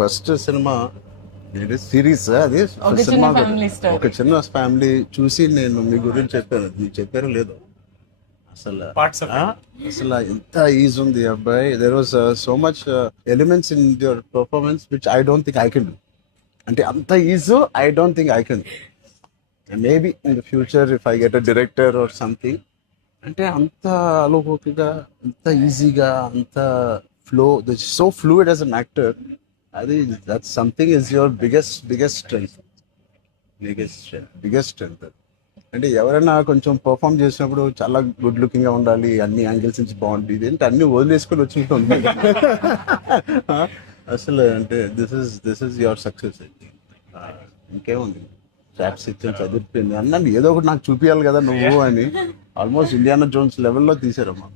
First cinema series అది cinema ఒక చిన్న ఫ్యామిలీ చూసి నేను మీ గురించి చెప్పాను, మీకు చెప్పారో లేదో అసలు అసలు ఎంత ఈజ్ ఉంది అబ్బాయి. There was so much elements in your performance which I don't think I can do. అంటే అంత ease I don't think I can. Maybe in the future if I get a director or something, అంటే అంత అలోకిగా, అంత ఈజీగా, అంత flow, so fluid as an actor. అది that something is your biggest strength. అంటే ఎవరైనా కొంచెం పర్ఫామ్ చేసినప్పుడు చాలా గుడ్ లుకింగ్ గా ఉండాలి, అన్ని యాంగిల్స్ నుంచి బాగుంటుంది, ఇదేంటి అన్ని వదిలేసుకొని వచ్చినట్టు ఉంది. అసలు అంటే దిస్ ఇస్ యువర్ సక్సెస్. ఇంకేముంది, ట్రాప్స్ ఇచ్చాను, చదివిపోయింది అన్నాను, ఏదో ఒకటి నాకు చూపించాలి కదా నువ్వు అని. ఆల్మోస్ట్ ఇండియానా జోన్స్ లెవెల్లో తీసారమ్మా,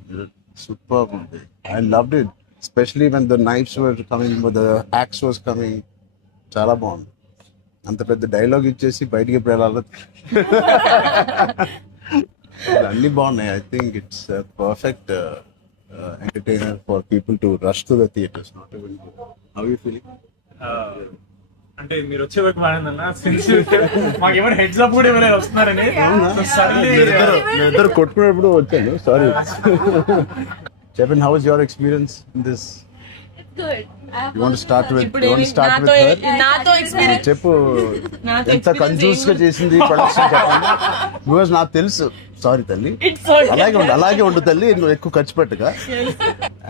సూపర్ ఉంది. I loved it, especially when the knives were coming, the axe was coming. చాలా బాగుంది. అంత పెద్ద డైలాగ్ ఇచ్చేసి బయటికి ఎప్పుడు వెళ్ళాలి, అన్ని బాగున్నాయి. I think it's perfect entertainer for people to rush to the theatres. Not even how you feeling? అంటే మీరు వచ్చే వరకు మారిందన్న, మాకు ఎవరు హెడ్స్ అప్ కూడా ఎవరైనా వస్తున్నారని ఇద్దరు కొట్టుకునేప్పుడు వచ్చాను. సారీ. చెప్పండి, how is your experience in this? You want to start with her? చెప్పు, ఎంత కన్ఫ్యూజ్ గా చేసింది ప్రొడక్షన్ చెప్పండి. బికాజ్ నాకు తెలుసు. సారీ తల్లి, అలాగే ఉండు తల్లి, నువ్వు ఎక్కువ ఖర్చు పెట్టగా.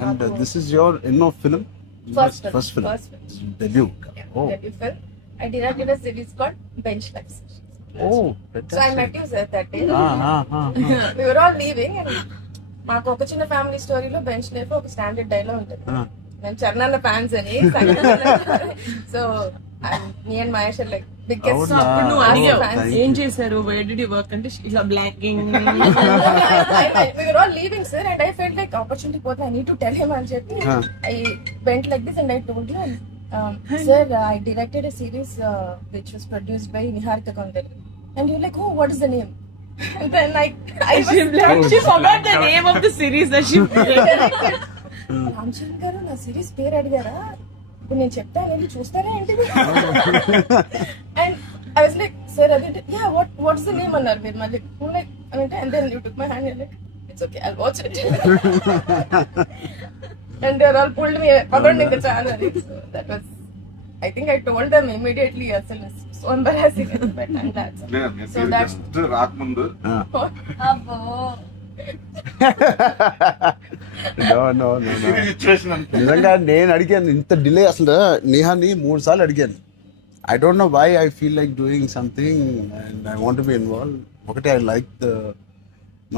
అండ్ దిస్ ఇస్ యువర్ ఎన్నో film? First film, debut. Oh. I directed a series called Bench Life. Oh, so I met you sir that day. We were all leaving and మాకు ఒక చిన్న ఫ్యామిలీ స్టోరీలో బెంచ్ లైఫ్ ఒక standard dialogue ఉంటుంది. మేము చరణాల fans అని. So me and Mahesh like biggest. అప్పుడు నువ్వు అడిగావు ఏం చేశారు, వేర్ డిడ్ యు వర్క్ అంటే ఇలా blocking. We were all leaving sir and I felt like opportunity పోతే I need to tell him అని చెప్పి I went like this and I told you, sir, I directed a series which was produced by Niharika Kondali. And you're like, oh, what is the name? And then she forgot the name of the series that she directed. Ramachandra గారు నా series పేరు అడిగారా, ఇప్పుడు నేను చెప్తాను వెళ్ళి చూస్తారా ఏంటిది? And I was like, sir అది యా వాట్స్ ద నేమ్ అన్నారు మీరు మళ్ళీ లైక్ అంటే. And then you took my hand like it's okay I'll watch it. And they all pulled me around in the channel. So that was, I think I told them immediately, asalu so embarrassing. But and that's so that's రాకముందు abbo no. నిజంగా నేను అడిగాను ఇంత delay. అసలు నేహాని 3 సార్లు అడిగాను. I don't know why I feel like doing something and I want to be involve. ఒకటి, I like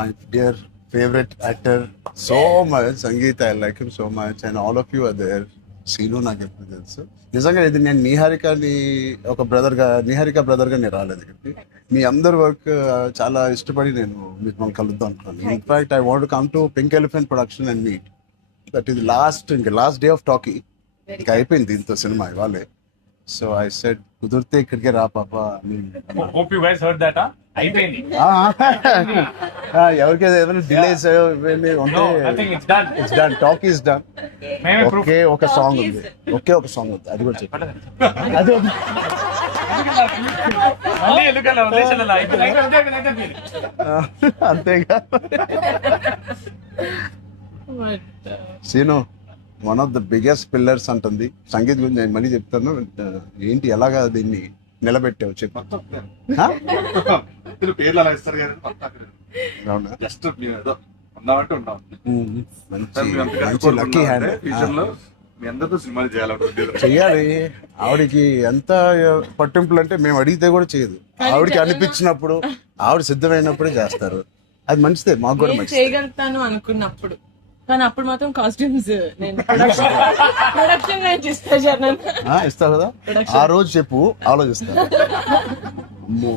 my dear favorite actor so much, Sangeet, I like him so much, and all of you are there. Seenu నాకు ఎప్పుడు తెలుసు. నిజంగా ఇది నేను నిహారికని ఒక బ్రదర్గా, నిహారిక బ్రదర్గా నేను రాలేదు ఇక్కడికి. మీ అందరి వర్క్ చాలా ఇష్టపడి నేను మీకు కలుద్దాం అనుకున్నాను. In fact I want come to pink elephant production and meet. That is last day of talkie. ఇంకా అయిపోయింది దీంతో సినిమా ఇవాళే. సో ఐ సెడ్ కుదిరితే ఇక్కడికే రా పాప. hope you guys heard that. అయిపోయింది. ఎవరికైనా ఏదైనా delays No, I think it's done. It's done. Talk is done. మేమే proof. ఒకే ఒక సాంగ్ ఉంది, అది కూడా చెప్పు. అది మళ్ళీ ఎందుకలా వదిలేసాను అయిపోయింది. అంతేగా. Seenu one of the biggest pillars అంటుంది. సంగీత్ గురించి నేను మళ్ళీ చెప్తాను. ఏంటి ఎలాగా దీన్ని నిలబెట్టావు చెప్పు. పేర్లు అలా ఇస్తారు కానీ అవునా? జస్ట్ ఏదో ఉన్నామంటే ఉన్నాం. మంచి లక్కీ హ్యాండ్. ఫ్యూచర్ లో మీ అందరితో సినిమాలు చేయాలంటే చెయ్యాలి. ఆవిడకి ఎంత పట్టింపులు అంటే మేము అడిగితే కూడా చేయదు. ఆవిడకి అనిపించినప్పుడు, ఆవిడ సిద్ధమైనప్పుడే చేస్తారు. అది మంచిదే, మాకు కూడా మంచిది. చేయగలుగుతాను అనుకున్నప్పుడు, కానీ అప్పుడు మాత్రం కాస్ట్యూమ్స్ నేను ప్రొడక్షన్ ఇస్తావు కదా, ఆ రోజు చెప్పు, ఆలోచిస్తా. అమ్మో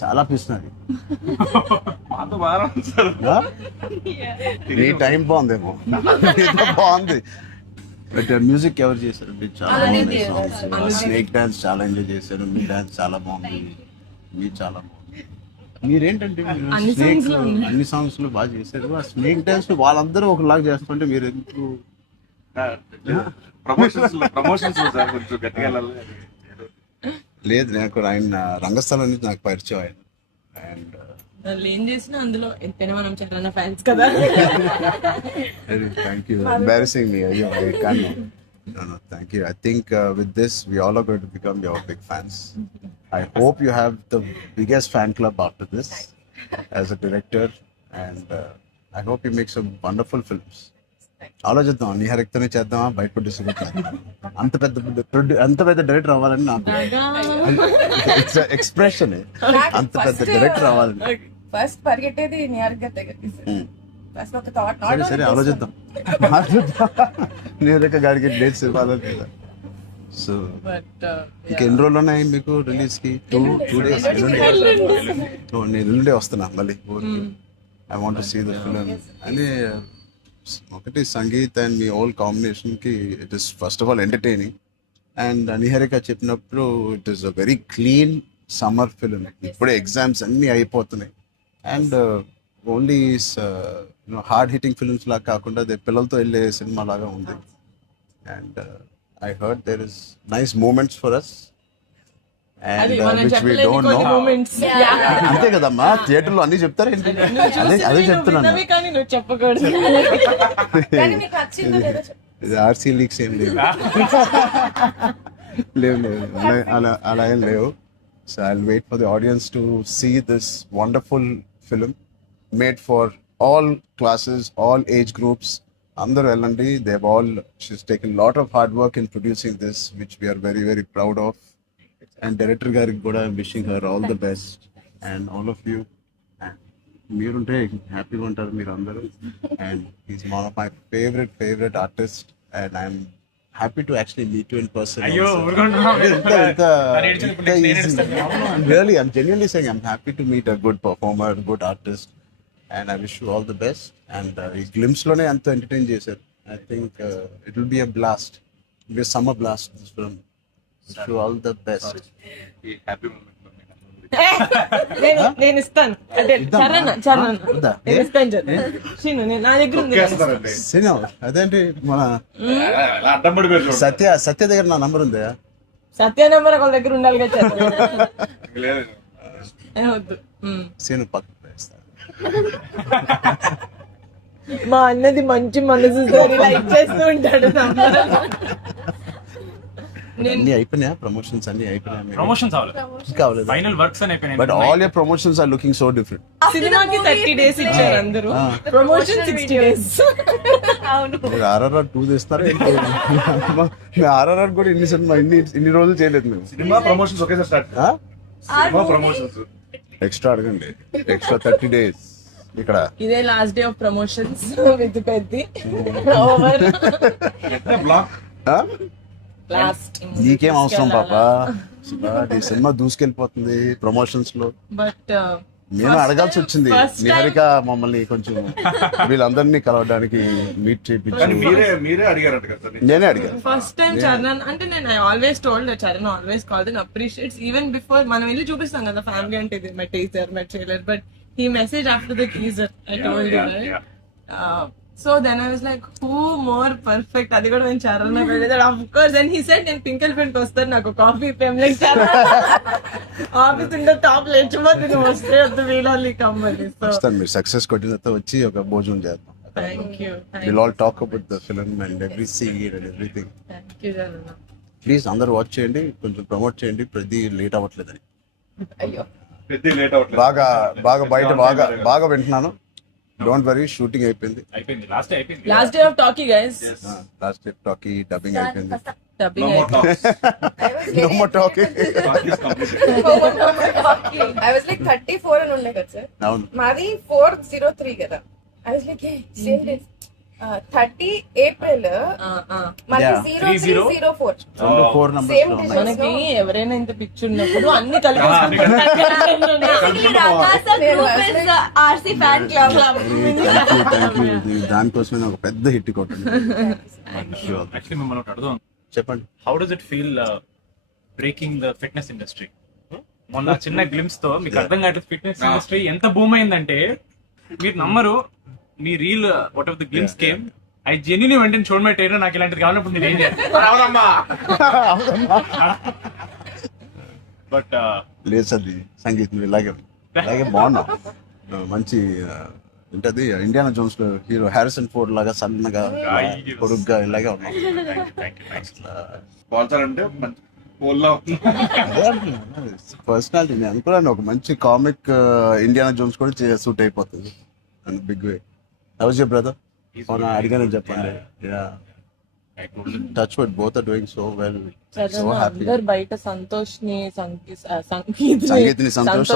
చాలా పిస్తున్నది. మాతో బాగా నీ టైం బాగుందేమో, బాగుంది. బట్ మ్యూజిక్ ఎవరు చేశారు? స్నేక్ డాన్స్ చాలా ఎంజాయ్ చేశారు. మీ డాన్స్ చాలా బాగుంది, మీరు చాలా బాగుంది. మీరేంటంటే అన్ని సాంగ్స్ లో బాగా చేశారు. ఆ స్నేక్ డాన్స్ వాళ్ళందరూ ఒకలాగా చేస్తుంటే మీరు ఎందుకు ప్రమోషన్స్ సార్ కొంచెం గట్టిగా వెళ్ళాలి. లేదు నాకు ఆయన రంగస్థలం నుంచి నాకు పరిచయం ఆయన. అండ్ వాళ్ళు ఏం చేసినా అందులో ఎంతైనా మనం చాలా ఫ్యాన్స్ కదా. Thank you, embarrassing me. అయ్యో I can. No, thank you. I think with this, we all are going to become your big fans. I hope you have the biggest fan club after this as a director, and I hope you make some wonderful films. ఆలోచిద్దాం, నిహారిక్తోనే చేద్దామా, బయట producer అంత పెద్ద director అవ్వాలని నాకు expression. అంత పెద్ద director అవ్వాలని ఫస్ట్ పరిగెట్టేది నియర్ గా దగ్గరికి సార్. ఫస్ట్ ఒక థాట్ సరే సరే ఆలోచిద్దాం. నిహారిక గారికి డేట్స్ ఇవ్వాలి. సో బట్ ఇంకెన్ని రోజులు ఉన్నాయి మీకు రిలీజ్ కి? Two days. నేను ఎల్లుండే వస్తున్నా మళ్ళీ ఊరికి. I want to see the film. అని ఒకటి సంగీత్ అండ్ మీ ఓల్ కాంబినేషన్ కి it is first of all entertaining. And Niharika చెప్పినప్పుడు it is a very clean summer film. ఇప్పుడే ఎగ్జామ్స్ అన్నీ అయిపోతున్నాయి. And only hard hitting films లాగా కాకుండా అదే పిల్లలతో వెళ్ళే సినిమా లాగా ఉంది. And I heard there is nice moments for us అది అండ్ మనం విచ్ వి చెప్పలేని డోంట్ కొన్ని నో. మూమెంట్స్. అంతే కదమ్మా, థియేటర్లో అన్ని చెప్తారు ఏంటి? అదే చెప్తున్నాను. కానీ నువ్వు చెప్పకూడదు. కానీ మీకు నచ్చిందో లేదో చెప్పండి. ఇది ఆర్సీ లీక్స్ ఏం లేవు. లేవు అలా ఏం లేవు. So I will wait for the audience to see this wonderful film made for all classes, all age groups. అందరూ వెళ్ళండి. They all she's taken lot of hard work in producing this, which we're very very proud of. And director గారికి కూడా wishing her all the best. And all of you, మీరుంటే హ్యాపీగా ఉంటారు మీరు అందరూ. And is one of my favourite artist. And I'm happy to actually meet you in person. అయ్యో Really, I'm genuinely saying I'm happy to meet a good performer, good artist, and I wish you all the best. And ఈ glimpse లోనే అంత entertain చేశారు. I think it will be a blast. It will be a summer blast, this film. Wish you all the best. ఈ happy moment నేను ఇస్తాను. అంటే చరణ్ వద్దా? నేను ఇస్తాను. శ్రీను నా దగ్గర ఉంది. సినిమా అదేంటి మన అడ్డం పడిపోయి చూడండి. సత్య దగ్గర నా నంబర్ ఉందా? సత్య నెంబర్ ఒకళ్ళ దగ్గర ఉండాలి కదా. లేదు. వద్దు. సీను పక్కన వేస్తా. మా అన్నది మంచి మనసు సార్, ఇలా ఇచ్చేస్తూ ఉంటాడు. అన్ని అయిపోయినాయా? ప్రమోషన్స్ అన్ని అయిపోయినాయా? ప్రమోషన్స్ కావలేదు. ఫైనల్ వర్క్స్ అని అయిపోయినాయి. But all your promotions are looking so different. సినిమాకి 30 days ఇచ్చారు అందరూ, ప్రమోషన్ 60 days. మీరు RRR 2 చేస్తున్నారు ఏంటి? మేము RRR కూడా ఇన్ని రోజులు చేయలేదు మేము. సినిమా ప్రమోషన్స్ ఒకేసారి స్టార్ట్. సినిమా ప్రమోషన్స్ ఎక్స్ట్రా అడగండి, ఎక్స్ట్రా 30 days ఇక్కడ. ఇదే last day of promotions with Peddi over block. Last. నీకేం అవసరం పాపా, ఈ సినిమా దూసుకెళ్ళిపోతుంది ప్రమోషన్స్ లో. బట్ మేము అడగాల్సి వచ్చింది. నిహారిక మమ్మల్ని కొంచెం వీళ్ళందరినీ కలవడానికి మీట్ కానీ చేయించి మీరే అడిగారంట కదా సార్. నేనే అడిగాను. ఫస్ట్ టైం చరణ్ అంటే నేను always told Charan always call then appreciates even before మనం వెళ్ళి చూపిస్తాం కదా ఫ్యామిలీ అంటే ఇది my teaser my trailer, but he messaged after the teaser. I told you, right? So then I was like, who more perfect? అది కూడా నేను చరణ్ వెళ్ళేది. Of course, and he said నేను పింకల్ ఫ్రెండ్ వస్తాను, నాకు కాఫీ పేమ్ లైక్ చరణ్ ఆఫీస్ ఉండే top లేచిపోతే నువ్వు వస్తే వద్దు, వీళ్ళని కమ్మని. సో వస్తాను, మీరు సక్సెస్ కొట్టిన తర్వాత వచ్చి ఒక భోజనం చేద్దాం. Thank you. We'll all talk about the film and every scene and everything. Thank you Charan. Please అందరూ వాచ్ చేయండి, కొంచెం ప్రమోట్ చేయండి. ప్రతి లేట్ అవ్వట్లేదని అయ్యో పెద్ద లేట్ అవ్వట్లేదు. బాగా బయట బాగా వింటున్నాను. డోంట్ వరీ, షూటింగ్ అయిపోయింది. Last day of talkie guys. Last day talkie dubbing అయిపోయింది. Dubbing No more talks. No more talking. Talk is completed. I was like 34 అని ఉండే కదా సార్. అవును, మాది 403 కదా. I was like, hey, same days. 30 April మాది Yeah. 0304. 4 numbers Same లో day. ఉన్నాయి. మనకి ఎవరైనా ఇంత పిచ్చి ఉన్నప్పుడు అన్ని కలిపి RC fan club. Thank you. దానికోసమే ఒక పెద్ద హిట్ కొట్టండి. యాక్చువల్లీ మిమ్మల్ని ఒకటి అడుగుదాం. చెప్పండి. How does it feel breaking the fitness industry? మొన్న చిన్న గ్లిమ్స్ తో మీకు అర్థం కావట్లేదు ఫిట్నెస్ ఇండస్ట్రీ ఎంత బూమ్ అయిందంటే మీరు నమ్మరు. మీ reel what of the glimpse came I genuine వెంటనే చూడమే ట్రైలర్ నాకు ఇలాంటిది కావాలన్నప్పుడు నేను ఏం చేయాలి బట్ లేదు సర్ది సంగీత్ నువ్వు ఇలాగే బాగున్నావు. మంచి ఏంటది ఇండియానా జోన్స్ లో హీరో హ్యారిసన్ ఫోర్డ్ లాగా సన్నగా పొరుగ్గా ఇలాగే ఉన్నావు. పోల్చాలంటే మంచి పోల్లా పర్సనాలిటీ నేను అనుకున్నాను ఒక మంచి కామిక్ ఇండియానా జోన్స్ కూడా సూట్ అయిపోతుంది and big way. How's your brother? అడిగానని చెప్పండి. Touch wood both are doing so well. So happy. అందరు బయట సంతోష్ ని సంగీత్ సంగీత్ని సంతోష్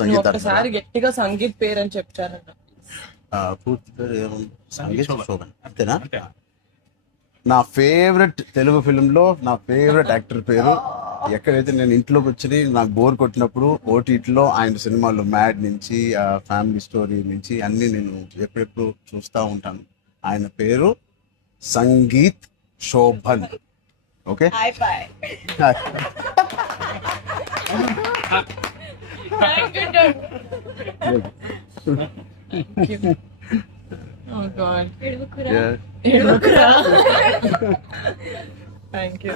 సంగీత ఒకసారి గట్టిగా సంగీత్ పేరు అని చెప్తారంట. పూర్తి పేరు ఏముంది? సంగీత్ శోభన్ అంతేనా? నా ఫేవరెట్ తెలుగు ఫిల్మ్ లో నా ఫేవరెట్ యాక్టర్ పేరు ఎక్కడైతే నేను ఇంట్లోకి వచ్చి నాకు బోర్ కొట్టినప్పుడు ఓటీటీలో ఆయన సినిమాలు మ్యాడ్ నుంచి ఫ్యామిలీ స్టోరీ నుంచి అన్ని నేను ఎప్పుడెప్పుడు చూస్తూ ఉంటాను. ఆయన పేరు Sangeet Shobhan. Okay Oh God. Yeah. Thank you.